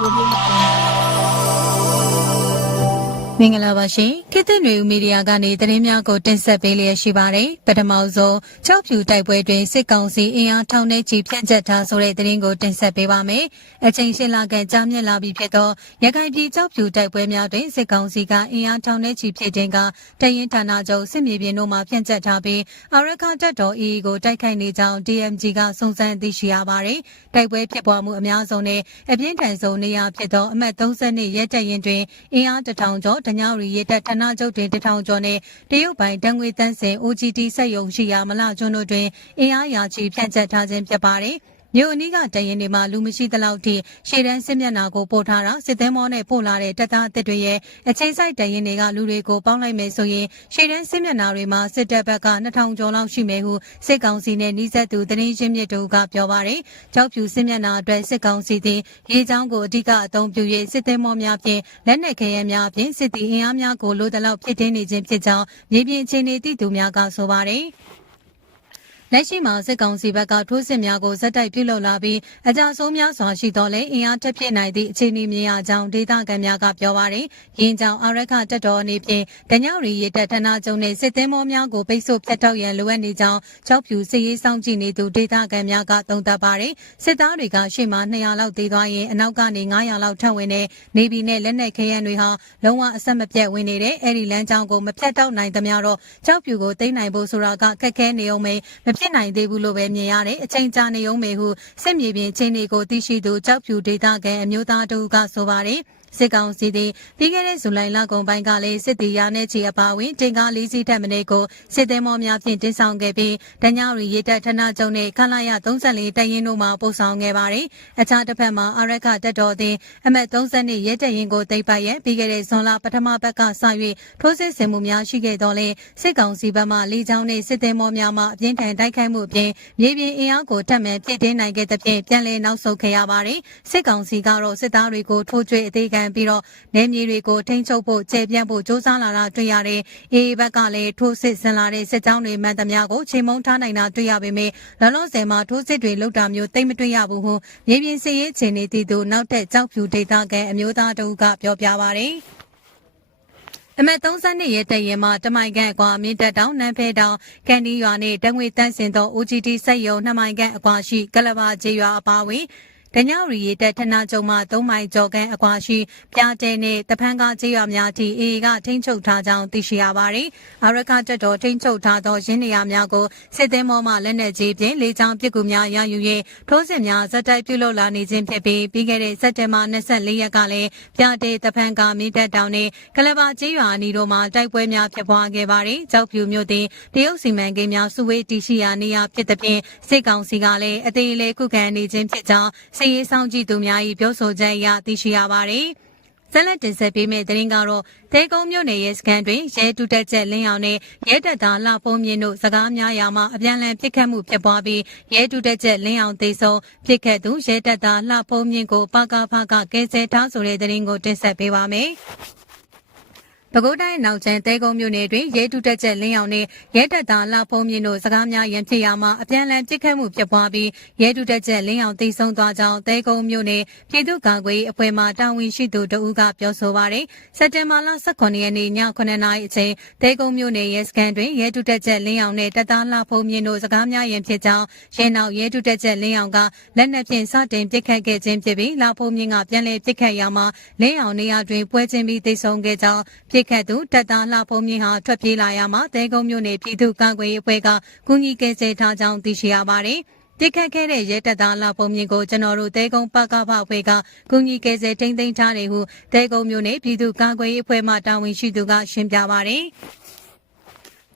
ကိုလေးကို မင်္ဂလာပါရှင်ခေတ်သစ်နွေဦးမီဒီယာကနေသတင်းများကိုတင်ဆက်ပေးလျက်ရှိပါတယ်ပထမဆုံးကြောက်ဖြူတိုက်ပွဲတွင်စစ်ကောင်စီအင်အားထောင်ထဲချီဖြန့်ကျက်ထားဆိုတဲ့သတင်းကိုတင်ဆက်ပေးပါမယ်အချိန်ရှင်းလာကကြာမြင့်လာပြီဖြစ်သောရခိုင်ပြည်ကြောက်ဖြူတိုက်ပွဲများတွင်စစ်ကောင်စီကအင်အားထောင်ထဲချီဖြစ်ခြင်းကတရင်ဌာနချုပ်စစ်မြေပြင်တို့မှဖြန့်ကျက်ထားပြီးအရခတပ်တော် EE ကိုတိုက်ခိုက်နေကြောင်း DMG ကစုံစမ်းသိရှိရပါတယ်တိုက်ပွဲဖြစ်ပွားမှုအများဆုံးနဲ့အပြင်းထန်ဆုံးနေရာဖြစ်သောအမှတ်32ရဲတပ်ရင်တွင်အင်အားတထောင်ကျော်တညရီရဲတပ်ဌာနချုပ်တွင်တထောင်ကျော်နဲ့တရုတ်ပိုင်တန်ငွေတန်းစင် OGT စက်ယုံရှိရာမလကျွန်းတို့တွင်အင်အားရာချီဖြန့်ကျက်ထားခြင်းဖြစ်ပါတယ် မြို့အနီးကတရင်တွေမှာလူမရှိသလောက်ထိရှေ့တန်းစစ်မျက်နှာကိုပို့ထားတာစစ်သည်မောနဲ့ပို့လာတဲ့တပ်သားအသစ်တွေရဲ့အချိန်ဆိုင်တရင်တွေကလူတွေကိုပေါင်းလိုက်မယ်ဆိုရင်ရှေ့တန်းစစ်မျက်နှာတွေမှာစစ်တပ်ဘက်က2000ကျော်လောက်ရှိမယ်ဟုစစ်ကောင်စီနဲ့နှိစက်သူသတင်းရင်းမြစ်တို့ကပြောပါတယ်။ကြောက်ဖြူစစ်မျက်နှာအတွက်စစ်ကောင်စီသည်ရေချောင်းကိုအဓိကအသုံးပြု၍စစ်သည်မောများဖြင့်လက်နက်ခဲယမ်းများဖြင့်စစ်တီအင်အားများကိုလိုတလောက်ဖြစ်တင်းနေခြင်းဖြစ်ကြောင်းမြေပြင်အခြေအနေသိသူများကဆိုပါတယ်။ လက်ရှိမှာစစ်ကောင်စီဘက်ကထိုးစစ်များကိုဇက်တိုက်ပြုလုပ်လာပြီးအကြဆုံးများစွာရှိတော်လဲအင်အားထက်ဖြစ်နိုင်သည့်အခြေအနေမြင်ရကြောင်းဒေသခံများကပြောပါရယ်။ရင်းကြောင်အရခတက်တော်အနေဖြင့်တညရီရတက်ဌာနချုပ်နှင့်စစ်သည်မောများကိုပိတ်ဆို့ဖျက်တောက်ရန်လိုအပ်နေကြောင်းချောက်ဖြူစစ်ရေးဆောင်ကြည့်နေသူဒေသခံများကသုံးသပ်ပါရယ်။စစ်သားတွေကရှေ့မှာ200လောက်သေးသွားရင်အနောက်ကနေ900လောက်ထပ်ဝင်တဲ့နေပြည်နဲ့လက်နက်ခဲယမ်းတွေဟာလုံးဝအဆက်မပြတ်ဝင်နေတဲ့အဲ့ဒီလမ်းကြောင်းကိုမဖြတ်တောက်နိုင်သမျှတော့ချောက်ဖြူကိုသိမ်းနိုင်ဖို့ဆိုတာကခက်ခဲနေအောင်မယ်မဖြစ်နိုင်သေးဘူးလို့ပဲမြင်ရတယ်အချိန်ကြာနေအောင်မယ်ဟုစစ်မြေပြင်ချင်းတွေကိုသိရှိသူကြောက်ဖြူဒေသခံအမျိုးသားတို့ကဆိုပါတယ် စစ်ကောင်စီသည်ပြီးခဲ့တဲ့ဇူလိုင်လကုန်ပိုင်းကလည်းစစ်တီရာနဲ့ချီအပါအဝင်တင်ကားလေးစီးထက်မင်းကိုစစ်သည်မောများဖြင့်တင်ဆောင်ခဲ့ပြီးတညရီရေတပ်ဌာနချုပ်နဲ့ခလာရ34တရင်တို့မှပို့ဆောင်ခဲ့ပါတယ်။အခြားတစ်ဖက်မှာအရခတက်တော်သည်အမတ်32ရဲတပ်ရင်ကိုတိတ်ပတ်ရပြီးခဲ့တဲ့ဇွန်လပထမဘက်ကစ၍ထိုးစစ်ဆင်မှုများရှိခဲ့တော်လဲစစ်ကောင်စီဘက်မှလေကြောင်းနဲ့စစ်သည်မောများမှအပြင်းထန်တိုက်ခိုက်မှုအပြင်မြေပြင်အင်အားကိုထပ်မံပြည့်တင်းနိုင်ခဲ့တဲ့ဖြင့်ပြန်လည်နောက်ဆုတ်ခဲ့ရပါတယ်။စစ်ကောင်စီကတော့စစ်သားတွေကိုထိုးကျွေးအသေးခံပြီးတော့နယ်မြေတွေကိုထိန်းချုပ်ဖို့ခြေပြန့်ဖို့စ조사လာတာတွေ့ရတယ်။အေးဘက်ကလည်းထိုးစစ်ဆင်လာတဲ့စစ်ကြောင်းတွေမှန်သမျှကိုချိန်မုံထားနိုင်တာတွေ့ရပေမဲ့လောလောဆယ်မှာထိုးစစ်တွေလုပ်တာမျိုးသိမ့်မတွေ့ရဘူးဟုမြေပြင်စစ်ရေးခြေနေတည်သူနောက်ထပ်ကြောက်ဖြူဒေသခံအမျိုးသားတို့ကပြောပြပါရယ်။အမတ်32ရဲတပ်ရင်မှတမိုင်ခန့်အကွာမင်းတက်တောင်နန်းဖဲတောင်ကန်ဒီရွာနဲ့တငွေတန်းစင်သော OGT စက်ရုံ2မိုင်ခန့်အကွာရှိကလဘာကျေးရွာအပါအဝင် တညရီရတက်ထနာကျုံမှ3မိုင်ကျော်ခန့်အကွာရှိပြားတဲနဲ့တဖန်ကားကျေးရွာများထိအေအေကထိန်းချုပ်ထားကြောင်းသိရှိရပါတယ်။အာရခတက်တော်ထိန်းချုပ်ထားသောရင်းနေရာများကိုစစ်သည်မောမှလက်နက်ကြီးဖြင့်လေကြောင်းပစ်ကူများရယူ၍ထိုးစစ်များဇက်တိုက်ပြုလုပ်လာနေခြင်းဖြစ်ပြီးပြီးခဲ့တဲ့စက်တင်ဘာ24ရက်ကလည်းပြားတဲတဖန်ကားမင်းတက်တောင်နဲ့ကလဘာကျေးရွာအနီးတို့မှာတိုက်ပွဲများဖြစ်ပွားခဲ့ပါတယ်။ကြောက်ဖြူမြို့သည်တရုတ်စီမံကိန်းများစုဝေးတည်ရှိရာနေရာဖြစ်တဲ့ဖြင့်စစ်ကောင်စီကလည်းအသေးလေးခုခံနေခြင်းဖြစ်ကြောင်းစစ်ရေးဆောင်ကြည့်သူများ၏ပြောဆိုချက်အရသိရှိရပါတယ်။ဆက်လက်တင်ဆက်ပေးမယ့်သတင်းကတော့တဲကုန်းမြို့နယ်ရဲစခန်းတွင်ရဲတူတက်ချက်လင်းအောင်နဲ့ရဲတပ်သားလှဖုံးမြင့်တို့စကားများရာမှာအပြန်အလှန်ပစ်ခတ်မှုဖြစ်ပွားပြီးရဲတူတက်ချက်လင်းအောင်သေဆုံးပစ်ခတ်သူရဲတပ်သားလှဖုံးမြင့်ကိုပကဖကကဲဆဲထားဆိုတဲ့သတင်းကိုတင်ဆက်ပေးပါမယ်။ ပဲခူးတိုင်းနောက်ကျန်တဲကုန်းမြို့နယ်တွင်ရဲတူတက်ချက်လင်းအောင်နှင့်ရဲတပ်သားလှဖုံးမြင့်တို့စကားများရန်ဖြစ်ရာမှာအပြန်အလှန်ပစ်ခတ်မှုဖြစ်ပွားပြီးရဲတူတက်ချက်လင်းအောင်တိဆုံးသွားကြောင်းတဲကုန်းမြို့နယ်ပြည်သူ့ကာကွယ်ရေးအဖွဲ့မှတာဝန်ရှိသူတဦးကပြောဆိုပါရယ်စက်တင်ဘာလ18ရက်နေ့ည9:00နာရီအချိန်တဲကုန်းမြို့နယ်ရဲစခန်းတွင်ရဲတူတက်ချက်လင်းအောင်နှင့်တပ်သားလှဖုံးမြင့်တို့စကားများရန်ဖြစ်ကြောင်းရဲနောက်ရဲတူတက်ချက်လင်းအောင်ကလက်နက်ဖြင့်စတင်ပစ်ခတ်ခဲ့ခြင်းဖြစ်ပြီးလှဖုံးမြင့်ကပြန်လည်ပစ်ခတ်ရာမှာလင်းအောင်နေရာတွင်ပွဲချင်းပြီးတိဆုံးခဲ့ကြောင်းပြစ်ခတ်သူတပ်သားလှဖုံးမြင့်ဟာထွက်ပြေးလာရမှာတဲကုန်းမြို့နယ်ပြည်သူ့ကာကွယ်ရေးအဖွဲ့ကကူညီကယ်ဆယ်ထားကြောင်းသိရှိရပါတယ်။တိခတ်ခဲ့တဲ့ရဲတပ်သားလှဖုံးမြင့်ကိုကျွန်တော်တို့တဲကုန်းပကဖအဖွဲ့ကကူညီကယ်ဆယ်ထိန်းသိမ်းထားတယ်ဟုတဲကုန်းမြို့နယ်ပြည်သူ့ကာကွယ်ရေးအဖွဲ့မှတာဝန်ရှိသူကရှင်းပြပါတယ်။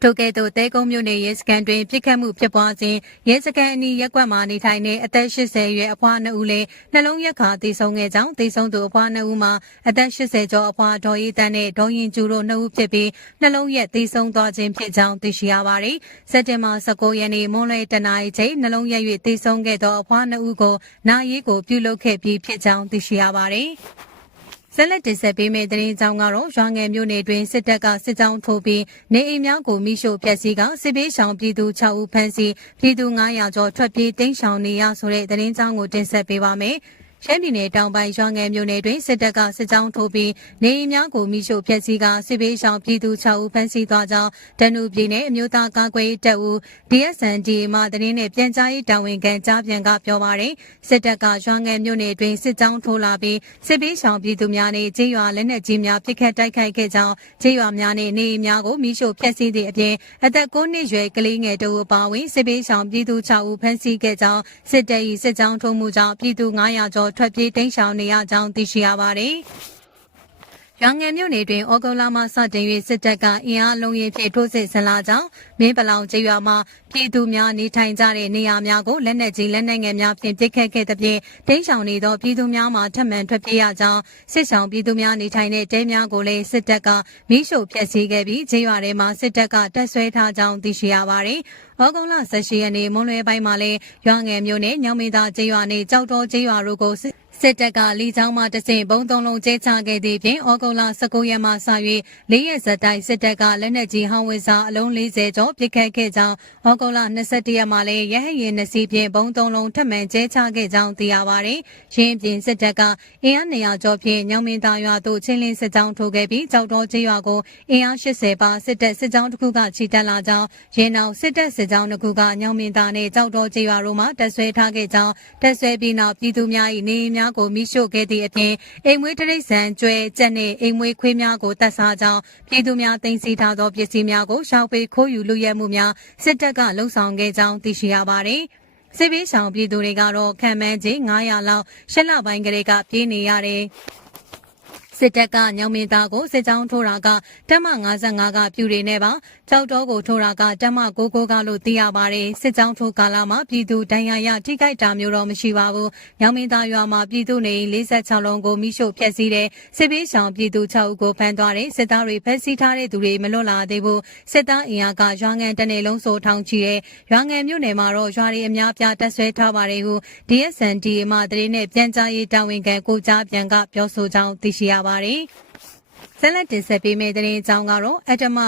ထို့ကဲ့သို့တဲကုန်းမြို့နယ်ရဲစခန်းတွင်ပြစ်ခတ်မှုဖြစ်ပွားစဉ်ရဲစခန်းအနီးရက်ကွက်မှနေထိုင်တဲ့အသက်80အရွယ်အဖွား2ဦးလည်းနှလုံးရက်ခါတည်ဆုံခဲ့ကြောင်းတည်ဆုံသူအဖွား2ဦးမှာအသက်80ကျော်အဖွားဒေါ်ရီတန်းနဲ့ဒေါ်ရင်ကျူတို့2ဦးဖြစ်ပြီးနှလုံးရက်တည်ဆုံသွားခြင်းဖြစ်ကြောင်းသိရှိရပါတယ်။စက်တင်ဘာ19ရက်နေ့မွန်းလွဲတနာရီချိန်နှလုံးရက်၍တည်ဆုံခဲ့သောအဖွား2ဦးကိုနာရေးကိုပြုလုပ်ခဲ့ပြီးဖြစ်ကြောင်းသိရှိရပါတယ်။ ဆက်လက်တင်ဆက်ပေးမယ့်သတင်းကြောင်းကတော့ရွာငယ်မြို့နယ်တွင်စစ်တပ်ကစစ်ကြောင်းထိုးပြီးနေအိမ်များကိုမိရှို့ဖျက်ဆီးကစစ်ပေးဆောင်ပြည်သူ6ဦးဖမ်းဆီးပြည်သူ900ကျော်ထွက်ပြေးတိမ်းရှောင်နေရဆိုတဲ့သတင်းကြောင်းကိုတင်ဆက်ပေးပါမယ်။ ရှမ်းပြည်နယ်တောင်ပိုင်းရွာငယ်မြို့နယ်တွင်စစ်တပ်ကစစ်ကြောင်းထိုးပြီးနေအိမ်များကိုမိရှို့ဖျက်ဆီးကစစ်ပေးရှောင်ပြည်သူ6ဦးဖမ်းဆီးသွားကြောင်းတနုပြည်နယ်အမျိုးသားကာကွယ်ရေးတပ်ဦး DSND မှသတင်းနဲ့ပြန်ကြားရေးတာဝန်ခံကြားပြန်ကပြောပါရယ်စစ်တပ်ကရွာငယ်မြို့နယ်တွင်စစ်ကြောင်းထိုးလာပြီးစစ်ပေးရှောင်ပြည်သူများနဲ့ကြေးရွာလက်နက်ကြီးများပစ်ခတ်တိုက်ခိုက်ခဲ့ကြောင်းကြေးရွာများနဲ့နေအိမ်များကိုမိရှို့ဖျက်ဆီးသည့်အပြင်အသက်9နှစ်ရွယ်ကလေးငယ်တို့အပါအဝင်စစ်ပေးရှောင်ပြည်သူ6ဦးဖမ်းဆီးခဲ့ကြောင်းစစ်တပ်၏စစ်ကြောင်းထိုးမှုကြောင့်ပြည်သူ900ကျော်ထွက်ပြေးတိမ်းရှောင်နေရကြောင်းသိရှိရပါတယ်။ ရန်ငယ်မြို့နယ်တွင်ဩဂုတ်လမှစတင်၍စစ်တပ်ကအင်အားလုံးရင်ဖြင့်ထိုးစစ်ဆင်လာကြောင်းမင်းပလောင်ကျေးရွာမှပြည်သူများနေထိုင်ကြတဲ့နေရာများကိုလက်နက်ကြီးလက်နက်ငယ်များဖြင့်ပစ်ခတ်ခဲ့သဖြင့်တိမ်းရှောင်နေသောပြည်သူများမှထပ်မံထွက်ပြေးရကြောင်းစစ်ဆောင်ပြည်သူများနေထိုင်တဲ့တဲများကိုလည်းစစ်တပ်ကမိရှို့ဖျက်ဆီးခဲ့ပြီးကျေးရွာထဲမှာစစ်တပ်ကတပ်ဆွဲထားကြောင်းသိရှိရပါတယ်။ဩဂုတ်လ18ရက်နေ့မွန်းလွဲပိုင်းမှာလည်းရွာငယ်မြို့နယ်ညောင်မင်းသားကျေးရွာနဲ့ကြောက်တော်ကျေးရွာတို့ကို စစ်စစ်တပ်ကလီချောင်းမှတဆင့်ဘုံသုံးလုံးကျဲချခဲ့သည့်ဖြင့်ဩဂုတ်လ19ရက်မှစ၍၄ရက်ဇက်တိုက်စစ်တပ်ကလက်နက်ကြီးဟောင်းဝင်းစာအလုံး40ကျော်ပစ်ခတ်ခဲ့ကြောင်းဩဂုတ်လ21ရက်မှလည်းရဟတ်ရင်နှစ်စီးဖြင့်ဘုံသုံးလုံးထပ်မံကျဲချခဲ့ကြောင်းသိရပါသည်။ရင်းပြင်စစ်တပ်ကအင်အား200ကျော်ဖြင့်ညောင်မင်းသားရွာသို့ချင်းလင်းစစ်ကြောင်းထိုးခဲ့ပြီးကြောက်တော်ကျေးရွာကိုအင်အား80ပါစစ်တပ်စစ်ကြောင်းတစ်ခုကချီတက်လာကြောင်းရင်းနောက်စစ်တပ်စစ်ကြောင်းတစ်ခုကညောင်မင်းသားနဲ့ကြောက်တော်ကျေးရွာတို့မှတပ်ဆွဲထားခဲ့ကြောင်းတပ်ဆွဲပြီးနောက်ပြည်သူများ၏နေအိမ်များကိုမိရှို့ခဲ့သည့်အပြင်အိမ်မွေးတရိษံကျွဲကြက်နှင့်အိမ်မွေးခွေးများကိုတပ်စားကြောင်းပြည်သူများတင်စီထားသောပစ္စည်းများကိုရှောက်ပေးခိုးယူလူရဲမှုများစစ်တပ်ကလှုံ့ဆော်ခဲ့ကြောင်းသိရှိရပါသည်စစ်ပေးဆောင်ပြည်သူတွေကတော့ခံမှန်းချင်း900လောက်ရှစ်လပိုင်းကလေးကပြေးနေရတယ် စစ်တပ်ကညောင်မင်းသားကိုစစ်ကြောင်းထိုးတာကတက်မ55ကပြူတွေနဲ့ပါကြောက်တော့ကိုထိုးတာကတက်မ99ကလို့သိရပါတယ်စစ်ကြောင်းထိုးကာလမှာပြည်သူဒဏ်ရာရထိခိုက်တာမျိုးတော့မရှိပါဘူးညောင်မင်းသားရွာမှာပြည်သူနေ46လုံးကိုမိရှို့ဖျက်ဆီးတဲ့စစ်ပေးဆောင်ပြည်သူ6ဦးကိုဖမ်းသွားတဲ့စစ်သားတွေဖမ်းဆီးထားတဲ့သူတွေမလွတ်လာသေးဘူးစစ်သားအင်အားကရွာငံတနေလုံးဆိုထောင်ချီတဲ့ရွာငံမြို့နယ်မှာတော့ရွာတွေအများပြားတက်ဆွဲထားပါတယ်ဟု DSND မှတရင်နဲ့ပြန်ကြားရေးတာဝန်ခံကိုကြားပြန်ကပြောဆိုကြောင်းသိရှိရပါတယ်။ဆက်လက်တင်ဆက်ပေးမယ့်သတင်းအကြောင်းကတော့အတ္တမ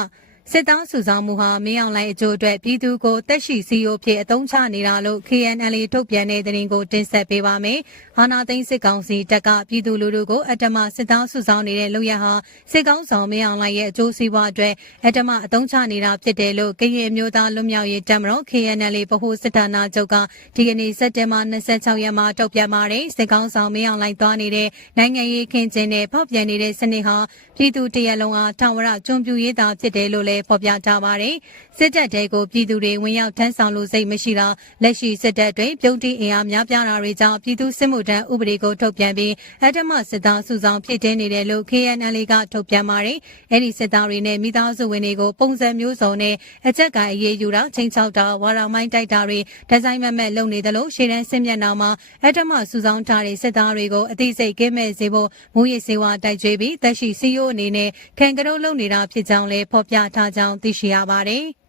စစ်သားစုဆောင်မှုဟာမင်းအောင်လှိုင်အကျိုးအတွက်ပြည်သူကိုတက်ရှိစီယိုဖြစ်အသုံးချနေတာလို့ KNL ထုတ်ပြန်တဲ့သတင်းကိုတင်ဆက်ပေးပါမယ်။ဟာနာသိန်းစစ်ကောင်စီတပ်ကပြည်သူလူထုကိုအတ္တမစစ်သားစုဆောင်နေတဲ့လုပ်ရဟာစစ်ကောင်ဆောင်မင်းအောင်လှိုင်ရဲ့အကျိုးစီးပွားအတွက်အတ္တမအသုံးချနေတာဖြစ်တယ်လို့ကရင်မျိုးသားလွတ်မြောက်ရေးတပ်မတော် KNL ဗဟိုစစ်ဌာနချုပ်ကဒီကနေ့စက်တင်ဘာ26ရက်မှာထုတ်ပြန်ပါတယ်။စစ်ကောင်ဆောင်မင်းအောင်လှိုင်သွားနေတဲ့နိုင်ငံရေးခင်းကျင်းနဲ့ဖောက်ပြန်နေတဲ့စနစ်ဟာပြည်သူတရက်လုံးအားထာဝရကျွံပြူရေးတာဖြစ်တယ်လို့လည်းဖော်ပြထားပါတယ်။စစ်တပ်တဲကိုပြည်သူတွေဝင်ရောက်ထမ်းဆောင်လို့စိတ်မရှိတာလက်ရှိစစ်တပ်တွေပြုံးတိအင်အားများပြားတာတွေကြောင့်ပြည်သူစစ်မှုထမ်းဥပဒေကိုထုတ်ပြန်ပြီးအတ္တမစစ်သားစုဆောင်ဖြစ်တင်းနေတယ်လို့ KNL ကထုတ်ပြန်ပါတယ်။အဲ့ဒီစစ်သားတွေနဲ့မိသားစုဝင်တွေကိုပုံစံမျိုးစုံနဲ့အကြက်ကအရေးယူတာချိန်ချောက်တာဝါရောင်မိုင်းတိုက်တာတွေဒီဇိုင်းမမက်လုပ်နေတယ်လို့ရှေ့တန်းစစ်မျက်နှာမှာအတ္တမစုဆောင်ထားတဲ့စစ်သားတွေကိုအသိစိတ်ကင်းမဲ့စေဖို့မူရည်စေဝါတိုက်ကြွေးပြီးတက်ရှိစီယိုအနေနဲ့ခံကရုံးလုပ်နေတာဖြစ်ကြောင်းလည်းဖော်ပြထားကြောင်းသိရှိရပါတယ်။